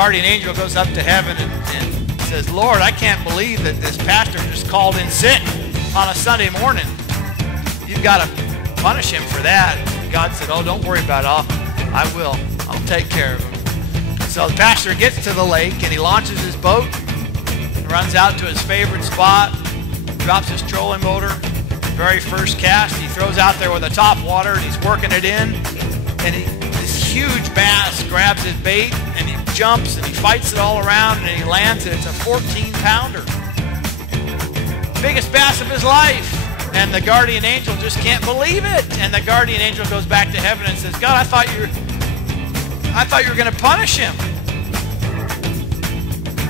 guardian angel goes up to heaven and says, Lord, I can't believe that this pastor just called in sick on a Sunday morning. You've got to punish him for that. God said, oh, don't worry about it. I will. I'll take care of him. So the pastor gets to the lake and he launches his boat, runs out to his favorite spot, drops his trolling motor. Very first cast, he throws out there with the top water and he's working it in. And this huge bass grabs his bait and he jumps and he fights it all around and he lands it. It's a 14-pounder. Biggest bass of his life. And the guardian angel just can't believe it. And the guardian angel goes back to heaven and says, God, I thought you were going to punish him.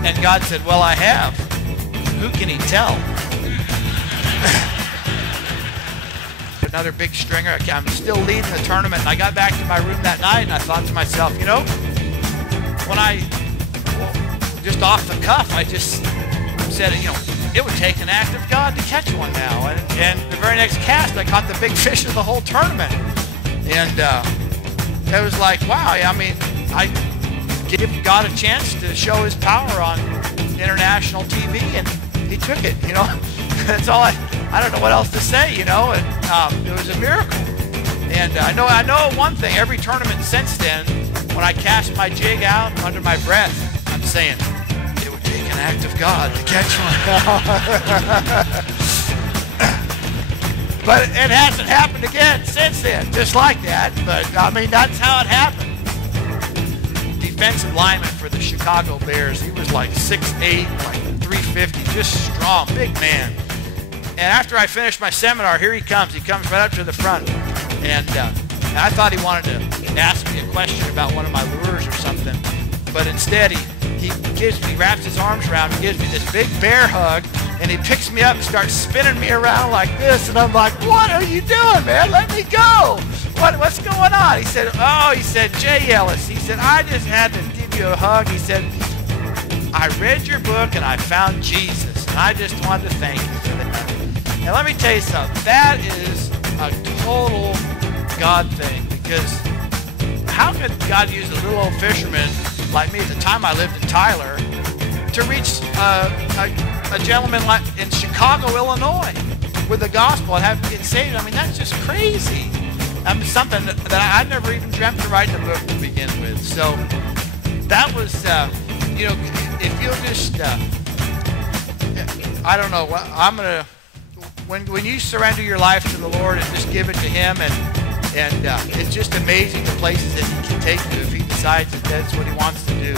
And God said, well, I have. Who can he tell? Another big stringer. I'm still leading the tournament. And I got back to my room that night and I thought to myself, you know, just off the cuff, I just said, you know, it would take an act of God to catch one now. And the very next cast, I caught the big fish of the whole tournament. And it was like, wow, I mean, I give God a chance to show his power on international TV, and he took it, you know. That's all I don't know what else to say, you know. And it was a miracle. And I know one thing, every tournament since then, when I cast my jig out under my breath, I'm saying, it would take an act of God to catch one. But it hasn't happened again since then, just like that. But, I mean, that's how it happened. Defensive lineman for the Chicago Bears. He was like 6'8", like 350, just strong, big man. And after I finished my seminar, here he comes. He comes right up to the front. And I thought he wanted to ask me a question about one of my lures or something. But instead, he wraps his arms around me, gives me this big bear hug, and he picks me up and starts spinning me around like this. And I'm like, what are you doing, man? Let me go. What's going on? He said, Jay Yelas. He said, I just had to give you a hug. He said, I read your book and I found Jesus. And I just wanted to thank you for that. And let me tell you something. That is a total God thing, because how could God use a little old fisherman like me at the time I lived in Tyler to reach a gentleman like in Chicago, Illinois with the gospel and have get saved? I mean, that's just crazy. I mean, something that I never even dreamt of writing a book to begin with. So that was, you know, if you'll just, I don't know, I'm going to, when you surrender your life to the Lord and just give it to him, and it's just amazing the places that he can take you if he decides that that's what he wants to do.